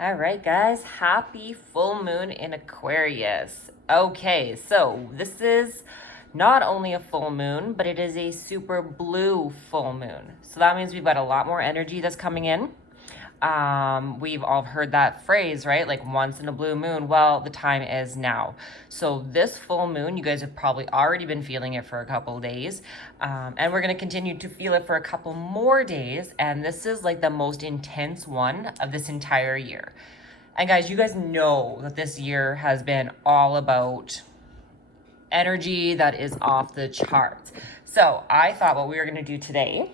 All right, guys, happy full moon in Aquarius. Okay, so this is not only a full moon, but it is a super blue full moon. So that means we've got a lot more energy that's coming in. We've all heard that phrase, right? Like once in a blue moon. Well, the time is now. So this full moon, you guys have probably already been feeling it for a couple of days. And we're going to continue to feel it for a couple more days. And this is like the most intense one of this entire year. And guys, you guys know that this year has been all about energy that is off the charts. So I thought what we were going to do today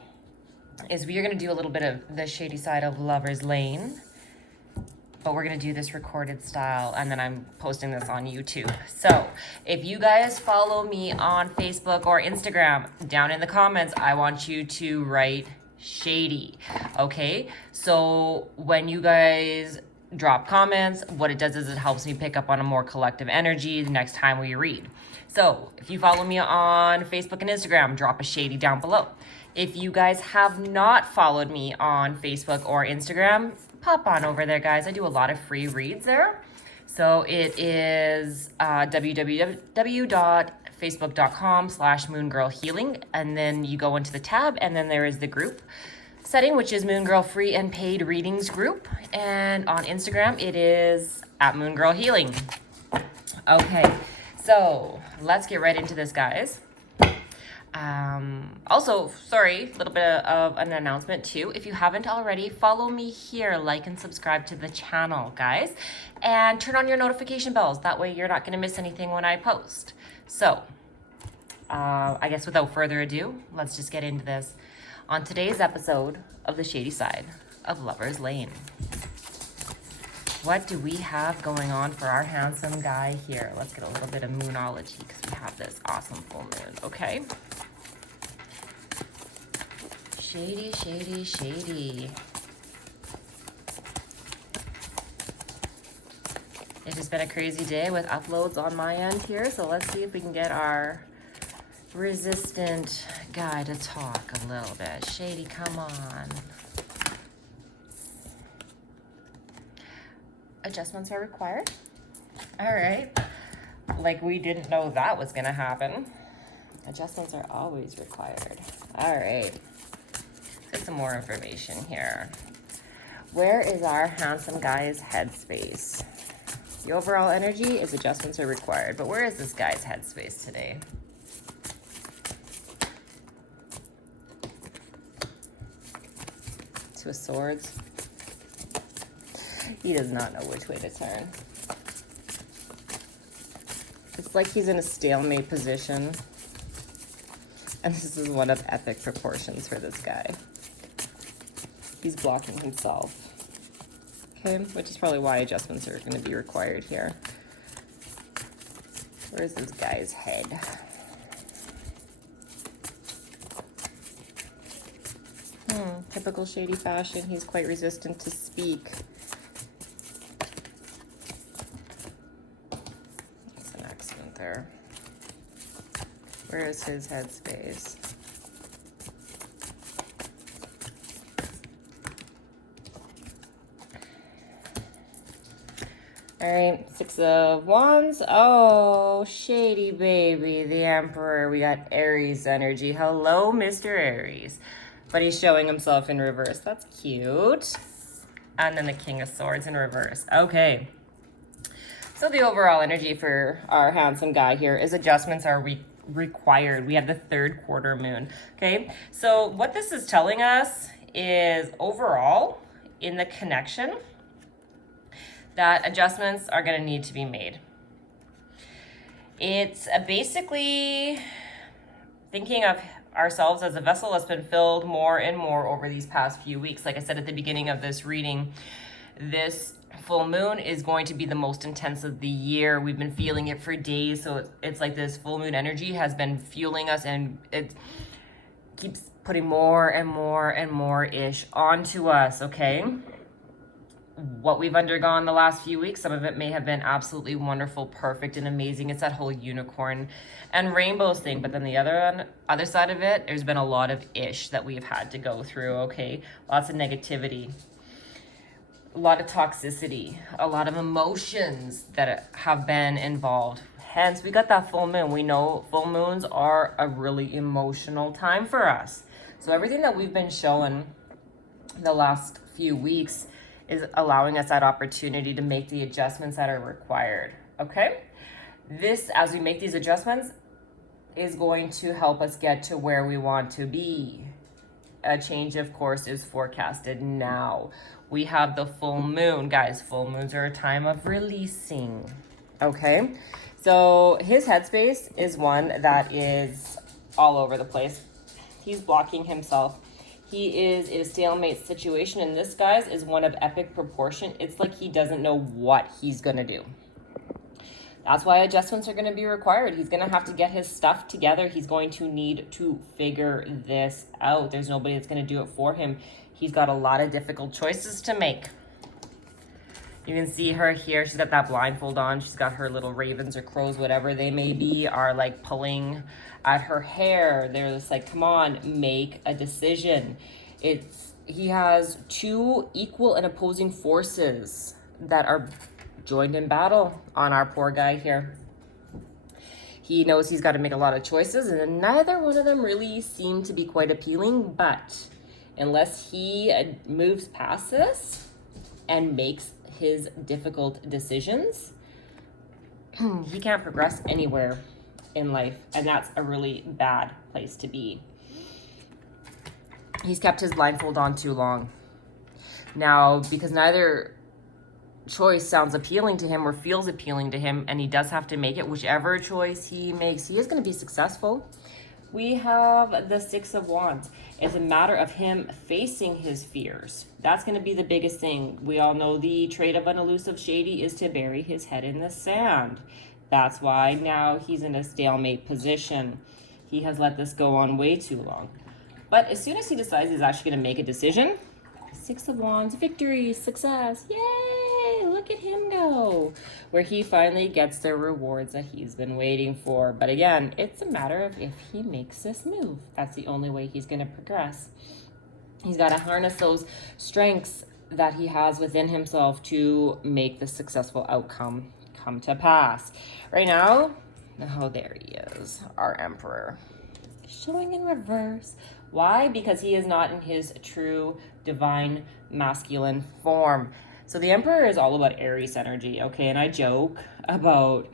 is we are going to do a little bit of the shady side of Lover's Lane, but we're going to do this recorded style, and then I'm posting this on YouTube. So if you guys follow me on Facebook or Instagram, down in the comments, I want you to write shady. Okay, so when you guys drop comments, what it does is it helps me pick up on a more collective energy the next time we read. So if you follow me on Facebook and Instagram, drop a shady down below. If you guys have not followed me on Facebook or Instagram, pop on over there, guys. I do a lot of free reads there. So it is www.facebook.com/moongirlhealing. And then you go into the tab, and then there is the group setting, which is Moon Girl Free and Paid Readings Group. And on Instagram, it is @moongirlhealing. Okay, so let's get right into this, guys. Also, sorry, a little bit of an announcement too. If you haven't already, follow me here, like and subscribe to the channel, guys, and turn on your notification bells. That way you're not going to miss anything when I post. So, I guess without further ado, let's just get into this on today's episode of The Shady Side of Lover's Lane. What do we have going on for our handsome guy here? Let's get a little bit of moonology because we have this awesome full moon, okay? Shady, shady, shady. It has been a crazy day with uploads on my end here, so let's see if we can get our resistant guy to talk a little bit. Shady, come on. Adjustments are required. All right. Like we didn't know that was going to happen. Adjustments are always required. All right. Get some more information here. Where is our handsome guy's headspace? The overall energy is adjustments are required, but where is this guy's headspace today? Two of Swords. He does not know which way to turn. It's like he's in a stalemate position. And this is one of epic proportions for this guy. He's blocking himself. Okay, which is probably why adjustments are going to be required here. Where's this guy's head? Typical shady fashion. He's quite resistant to speak. That's an accident there. Where is his headspace? All right, Six of Wands. Oh, shady baby, the Emperor. We got Aries energy. Hello, Mr. Aries. But he's showing himself in reverse. That's cute. And then the King of Swords in reverse. Okay. So the overall energy for our handsome guy here is adjustments are required. We have the third quarter moon. Okay. So what this is telling us is overall in the connection that adjustments are going to need to be made. It's basically thinking of ourselves as a vessel that's been filled more and more over these past few weeks. Like I said at the beginning of this reading, this full moon is going to be the most intense of the year. We've been feeling it for days, so it's like this full moon energy has been fueling us, and it keeps putting more and more and more ish onto us, okay? What we've undergone the last few weeks, some of it may have been absolutely wonderful, perfect, and amazing. It's that whole unicorn and rainbows thing. But then the other side of it, there's been a lot of ish that we've had to go through, okay? Lots of negativity. a lot of toxicity, a lot of emotions that have been involved. Hence, we got that full moon. We know full moons are a really emotional time for us. So everything that we've been showing the last few weeks is allowing us that opportunity to make the adjustments that are required. Okay? This, as we make these adjustments, is going to help us get to where we want to be. A change, of course, is forecasted now. We have the full moon. Guys, full moons are a time of releasing. Okay? So his headspace is one that is all over the place. He's blocking himself. He is in a stalemate situation, and this, guys, is one of epic proportion. It's like he doesn't know what he's going to do. That's why adjustments are going to be required. He's going to have to get his stuff together. He's going to need to figure this out. There's nobody that's going to do it for him. He's got a lot of difficult choices to make. You can see her here. She's got that blindfold on. She's got her little ravens or crows, whatever they may be, are like pulling at her hair. They're just like, come on, make a decision. He has two equal and opposing forces that are joined in battle on our poor guy here. He knows he's got to make a lot of choices, and neither one of them really seem to be quite appealing, but unless he moves past this and makes his difficult decisions, he can't progress anywhere in life, and that's a really bad place to be. He's kept his blindfold on too long. Now, because neither choice sounds appealing to him or feels appealing to him, and he does have to make it, whichever choice he makes, he is going to be successful. We have the Six of Wands. It's a matter of him facing his fears. That's going to be the biggest thing. We all know the trait of an elusive shady is to bury his head in the sand. That's why now he's in a stalemate position. He has let this go on way too long. But as soon as he decides he's actually going to make a decision, Six of Wands, victory, success, yay, look at him go. Where he finally gets the rewards that he's been waiting for. But again, it's a matter of if he makes this move. That's the only way he's going to progress. He's got to harness those strengths that he has within himself to make the successful outcome come to pass. Right now, oh, there he is, our Emperor. Showing in reverse. Why? Because he is not in his true divine masculine form. So the Emperor is all about Aries energy, okay? And I joke about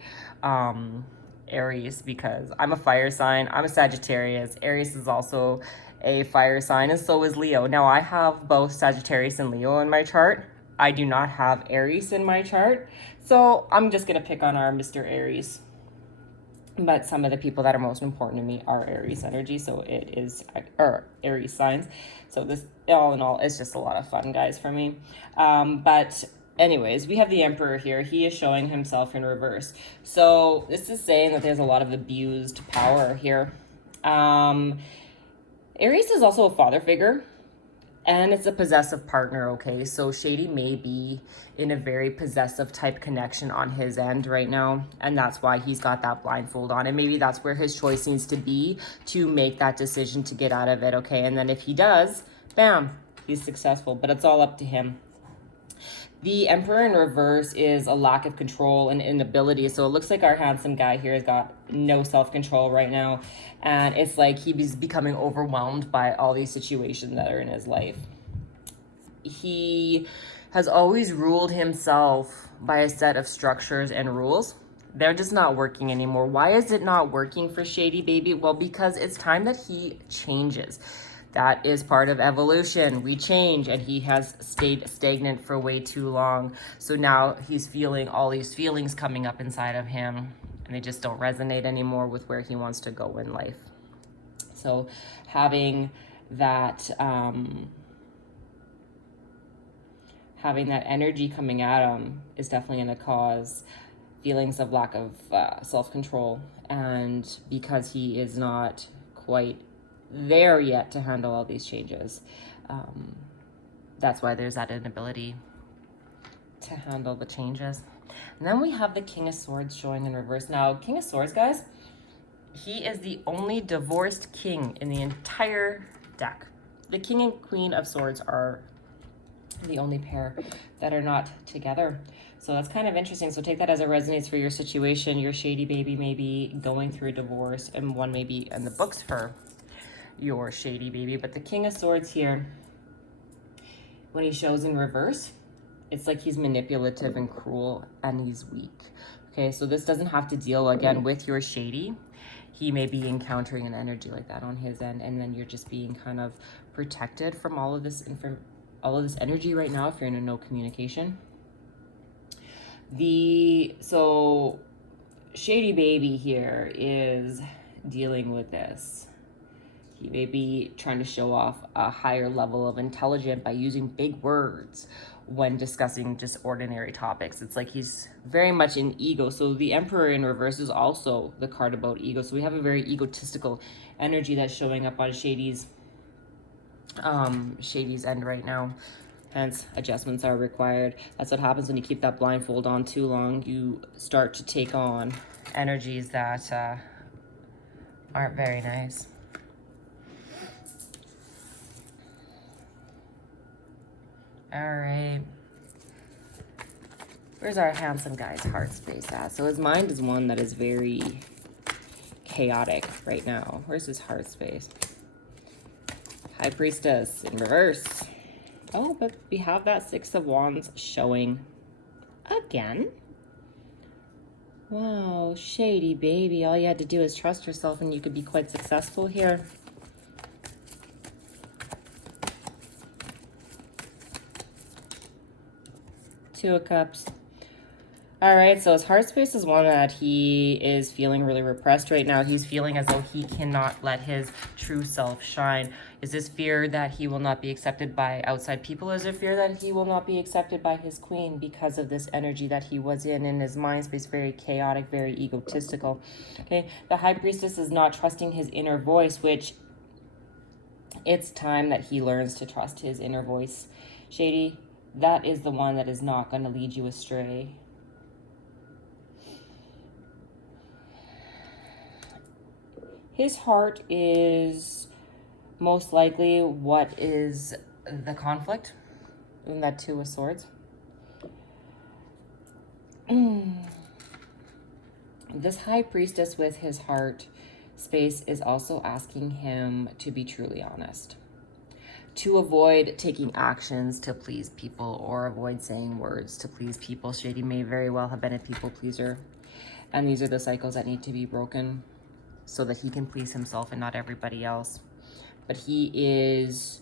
Aries because I'm a fire sign. I'm a Sagittarius. Aries is also a fire sign, and so is Leo. Now, I have both Sagittarius and Leo in my chart. I do not have Aries in my chart. So I'm just going to pick on our Mr. Aries. But some of the people that are most important to me are Aries energy, so it is, or Aries signs. So this, all in all, is just a lot of fun, guys, for me. But anyways, we have the Emperor here. He is showing himself in reverse. So this is saying that there's a lot of abused power here. Aries is also a father figure. And it's a possessive partner, okay? So Shady may be in a very possessive type connection on his end right now. And that's why he's got that blindfold on. And maybe that's where his choice needs to be to make that decision to get out of it, okay? And then if he does, bam, he's successful. But it's all up to him. The Emperor in reverse is a lack of control and inability. So it looks like our handsome guy here has got no self-control right now. And it's like he's becoming overwhelmed by all these situations that are in his life. He has always ruled himself by a set of structures and rules. They're just not working anymore. Why is it not working for Shady Baby? Well, because it's time that he changes. That is part of evolution. We change, and he has stayed stagnant for way too long. So now he's feeling all these feelings coming up inside of him, and they just don't resonate anymore with where he wants to go in life. So having that energy coming at him is definitely going to cause feelings of lack of self-control. And because he is not quite there yet to handle all these changes, that's why there's that inability to handle the changes. And then we have the King of Swords showing in reverse. Now, King of Swords, guys, he is the only divorced king in the entire deck. The King and Queen of Swords are the only pair that are not together. So that's kind of interesting. So take that as it resonates for your situation. Your shady baby may be going through a divorce, and one may be in the books for your shady baby. But the King of Swords here, when he shows in reverse, it's like he's manipulative and cruel and he's weak. Okay, so this doesn't have to deal, again, with your shady. He may be encountering an energy like that on his end, and then you're just being kind of protected from all of this energy right now if you're in a no communication. So shady baby here is dealing with this. He may be trying to show off a higher level of intelligence by using big words when discussing just ordinary topics. It's like he's very much in ego. So the Emperor in reverse is also the card about ego. So we have a very egotistical energy that's showing up on Shady's end right now. Hence, adjustments are required. That's what happens when you keep that blindfold on too long. You start to take on energies that aren't very nice. All right. Where's our handsome guy's heart space at? So his mind is one that is very chaotic right now. Where's his heart space? High Priestess in reverse. Oh, but we have that Six of Wands showing again. Wow, shady baby. All you had to do is trust yourself and you could be quite successful here. Two of Cups. All right, so his heart space is one that he is feeling really repressed right now. He's feeling as though he cannot let his true self shine. Is this fear that he will not be accepted by outside people? Is it fear that he will not be accepted by his queen because of this energy that he was in his mind space? Very chaotic, very egotistical. Okay, the High Priestess is not trusting his inner voice, which it's time that he learns to trust his inner voice. Shady, that is the one that is not going to lead you astray. His heart is most likely what is the conflict in that Two of Swords. This High Priestess with his heart space is also asking him to be truly honest, to avoid taking actions to please people or avoid saying words to please people. Shady may very well have been a people pleaser, and these are the cycles that need to be broken so that he can please himself and not everybody else. But he is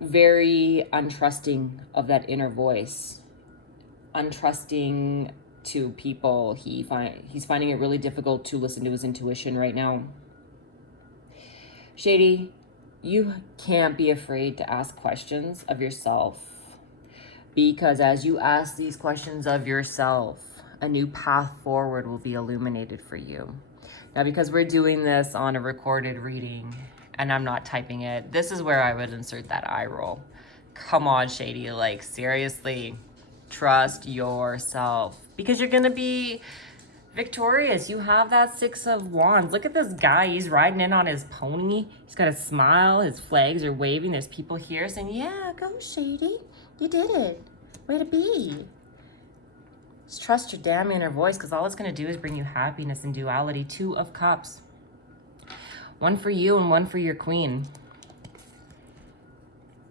very untrusting of that inner voice, untrusting to people. He's finding it really difficult to listen to his intuition right now. Shady, you can't be afraid to ask questions of yourself, because as you ask these questions of yourself, a new path forward will be illuminated for you. Now, because we're doing this on a recorded reading and I'm not typing it, this is where I would insert that eye roll. Come on, Shady, like seriously, trust yourself because you're gonna be victorious. You have that Six of Wands. Look at this guy. He's riding in on his pony. He's got a smile. His flags are waving. There's people here saying, yeah, go Shady. You did it. Way to be. Just trust your damn inner voice, because all it's going to do is bring you happiness and duality. Two of Cups. One for you and one for your queen.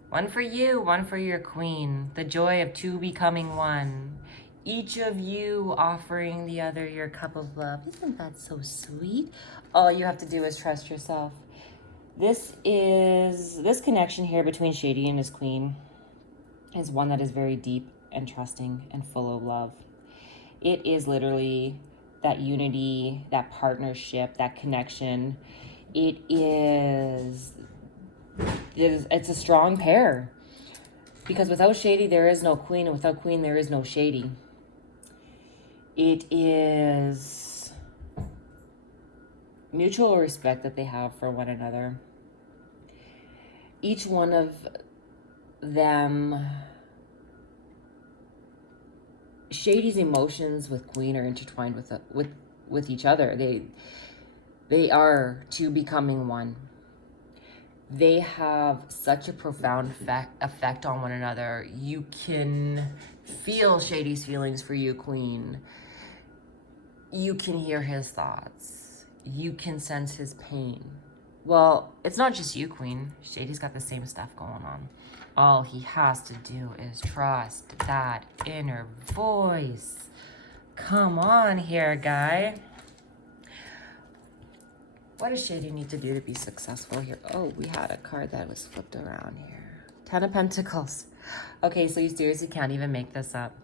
One for you, one for your queen. The joy of two becoming one. Each of you offering the other your cup of love. Isn't that so sweet? All you have to do is trust yourself. This connection here between Shady and his queen is one that is very deep and trusting and full of love. It is literally that unity, that partnership, that connection. It's a strong pair. Because without Shady, there is no queen, and without queen, there is no Shady. It is mutual respect that they have for one another. Each one of them, Shady's emotions with Queen are intertwined with each other. They are two becoming one. they have such a profound effect on one another. You can feel Shady's feelings for you, Queen. You can hear his thoughts. You can sense his pain. Well, it's not just you, Queen. Shady's got the same stuff going on. All he has to do is trust that inner voice. Come on here, guy. What does Shady need to do to be successful here? Oh, we had a card that was flipped around here. 10 of Pentacles. Okay, so you seriously can't even make this up.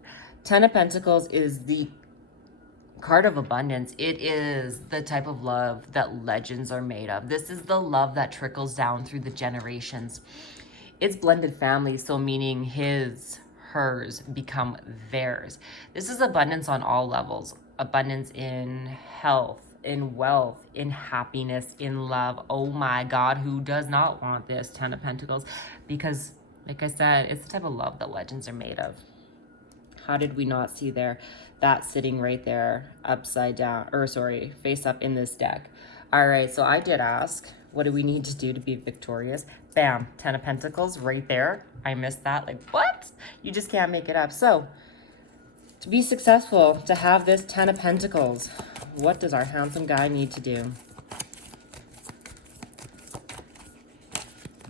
10 of Pentacles is the card of abundance. It is the type of love that legends are made of. This is the love that trickles down through the generations. It's blended family, so meaning his, hers become theirs. This is abundance on all levels. Abundance in health, in wealth, in happiness, in love. Oh my God, who does not want this 10 of Pentacles? Because, like I said, it's the type of love that legends are made of. How did we not see that sitting right there upside down, or sorry, face up in this deck? All right, so I did ask, what do we need to do to be victorious? Bam, 10 of Pentacles right there. I missed that. Like, what? You just can't make it up. So, to be successful, to have this 10 of Pentacles, what does our handsome guy need to do?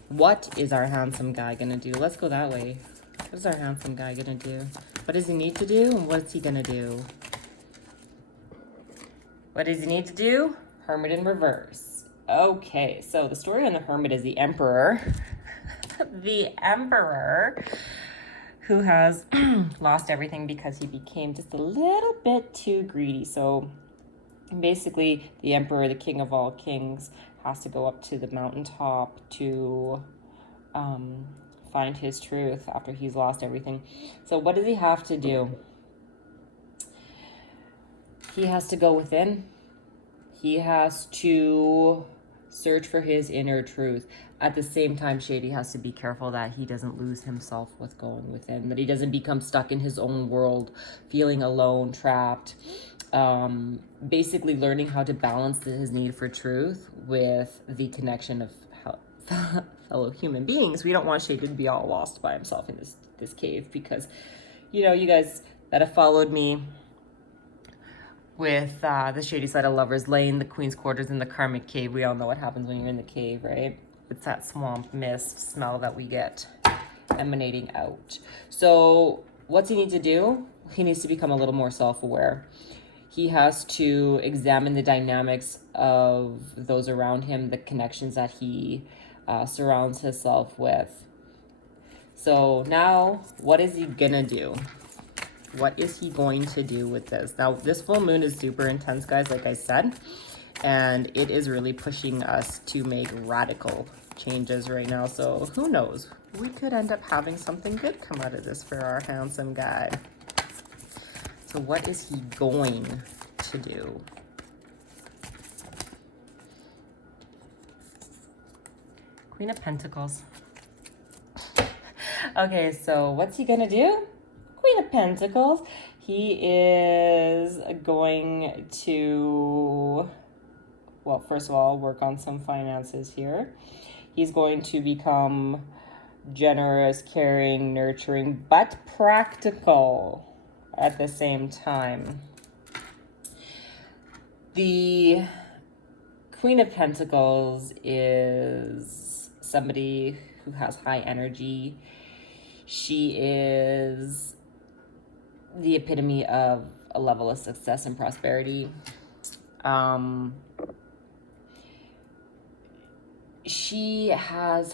What is our handsome guy gonna do? Let's go that way. What is our handsome guy gonna do? What does he need to do, and what's he gonna do? What does he need to do? Hermit in reverse. Okay, so the story on the Hermit is the Emperor. The Emperor who has lost everything because he became just a little bit too greedy. So basically, the Emperor, the king of all kings, has to go up to the mountaintop to find his truth after he's lost everything. So what does he have to do? He has to go within. He has to search for his inner truth. At the same time, Shady has to be careful that he doesn't lose himself with going within, that he doesn't become stuck in his own world, feeling alone, trapped. Basically learning how to balance his need for truth with the connection of fellow human beings. We don't want Shady to be all lost by himself in this cave, because, you know, you guys that have followed me with the Shady Side of Lovers, laying the Queen's Quarters in the Karmic Cave. We all know what happens when you're in the cave, right? It's that swamp mist smell that we get emanating out. So what's he need to do? He needs to become a little more self-aware. He has to examine the dynamics of those around him, the connections that he surrounds himself with. So now, what is he gonna do? What is he going to do with this? Now, this full moon is super intense, guys, like I said, and it is really pushing us to make radical changes right now. So who knows? We could end up having something good come out of this for our handsome guy. So what is he going to do? Queen of Pentacles. Okay, so what's he gonna do? Queen of Pentacles. He is going to, well, first of all, work on some finances here. He's going to become generous, caring, nurturing, but practical at the same time. The Queen of Pentacles is somebody who has high energy. She is the epitome of a level of success and prosperity. She has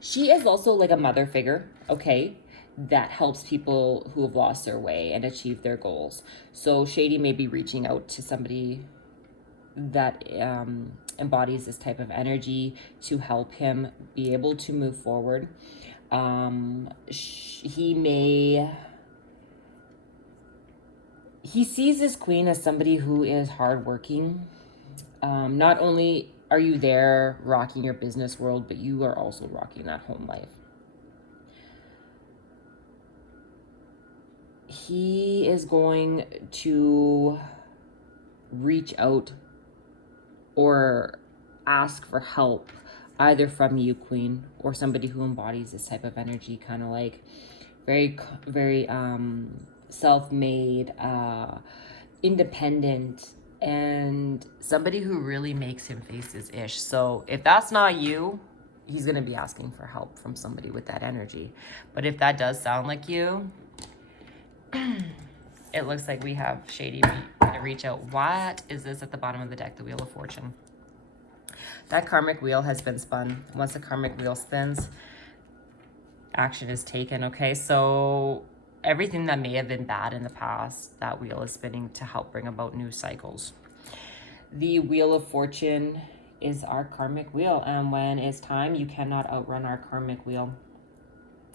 she is also like a mother figure, okay, that helps people who have lost their way and achieve their goals. So Shady may be reaching out to somebody that embodies this type of energy to help him be able to move forward. He sees this queen as somebody who is hardworking. Not only are you there rocking your business world, but you are also rocking that home life. He is going to reach out or ask for help either from you, Queen, or somebody who embodies this type of energy, kind of like very self-made, independent, and somebody who really makes him face his ish. So if that's not you, he's going to be asking for help from somebody with that energy. But if that does sound like you, it looks like we have Shady to reach out. What is this at the bottom of the deck? The Wheel of Fortune. That karmic wheel has been spun. Once the karmic wheel spins, action is taken, okay? So everything that may have been bad in the past, that wheel is spinning to help bring about new cycles. The Wheel of Fortune is our karmic wheel, and when it's time, you cannot outrun our karmic wheel.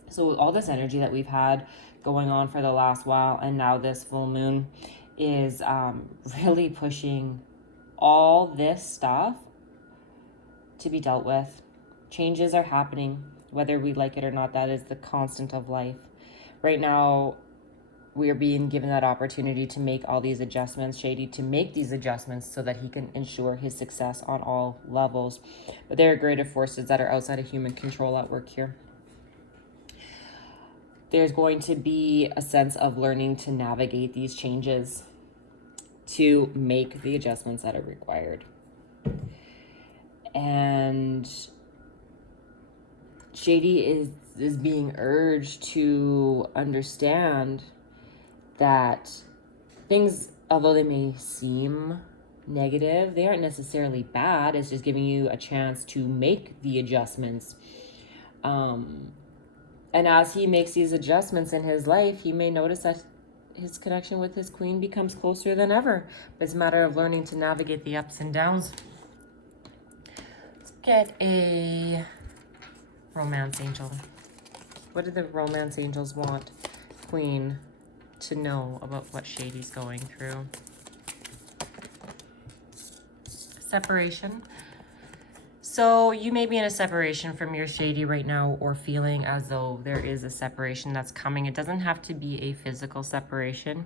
So all this energy that we've had going on for the last while, and now this full moon is really pushing all this stuff to be dealt with. Changes are happening, whether we like it or not. That is the constant of life. Right now, we are being given that opportunity to make all these adjustments, Shady, to make these adjustments so that he can ensure his success on all levels. But there are greater forces that are outside of human control at work here. There's going to be a sense of learning to navigate these changes, to make the adjustments that are required. And Shady is being urged to understand that things, although they may seem negative, they aren't necessarily bad. It's just giving you a chance to make the adjustments. And as he makes these adjustments in his life, he may notice that his connection with his queen becomes closer than ever. But it's a matter of learning to navigate the ups and downs. Let's get a romance angel. What do the romance angels want Queen to know about what Shady's going through? Separation. So you may be in a separation from your Shady right now, or feeling as though there is a separation that's coming. It doesn't have to be a physical separation.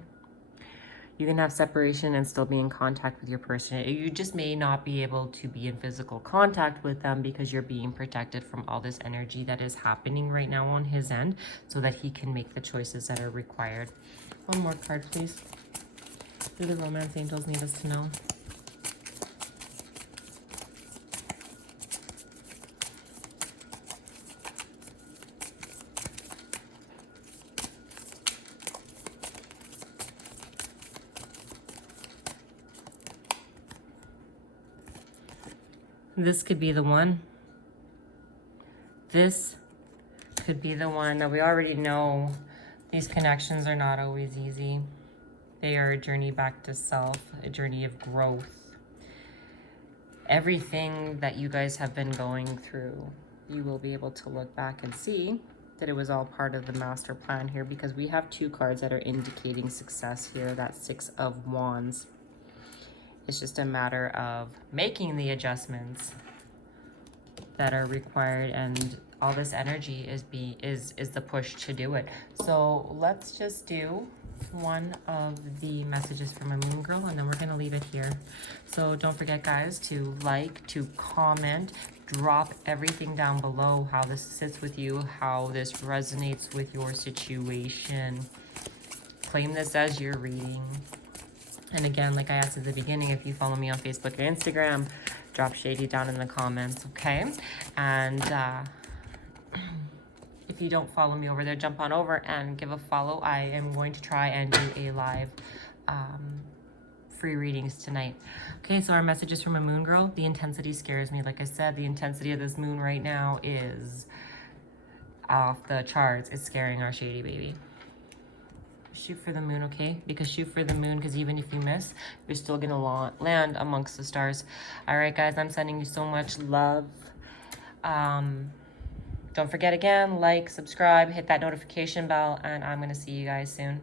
You can have separation and still be in contact with your person. You just may not be able to be in physical contact with them because you're being protected from all this energy that is happening right now on his end, so that he can make the choices that are required. One more card, please. What do the romance angels need us to know? This could be the one. This could be the one. Now, we already know these connections are not always easy. They are a journey back to self, a journey of growth. Everything that you guys have been going through, you will be able to look back and see that it was all part of the master plan here, because we have two cards that are indicating success here. That's Six of Wands. It's just a matter of making the adjustments that are required, and all this energy is the push to do it. So let's just do one of the messages from a moon girl, and then we're gonna leave it here. So don't forget, guys, to like, to comment, drop everything down below, how this sits with you, how this resonates with your situation. Claim this as your reading. And again, like I asked at the beginning, if you follow me on Facebook and Instagram, drop Shady down in the comments, okay? And if you don't follow me over there, jump on over and give a follow. I am going to try and do a live free readings tonight. Okay, so our message is from a moon girl. The intensity scares me. Like I said, the intensity of this moon right now is off the charts. It's scaring our Shady baby. Shoot for the moon, okay? Because shoot for the moon, because even if you miss, you're still gonna land amongst the stars. All right, guys, I'm sending you so much love. Don't forget, again, like, subscribe, hit that notification bell, and I'm gonna see you guys soon.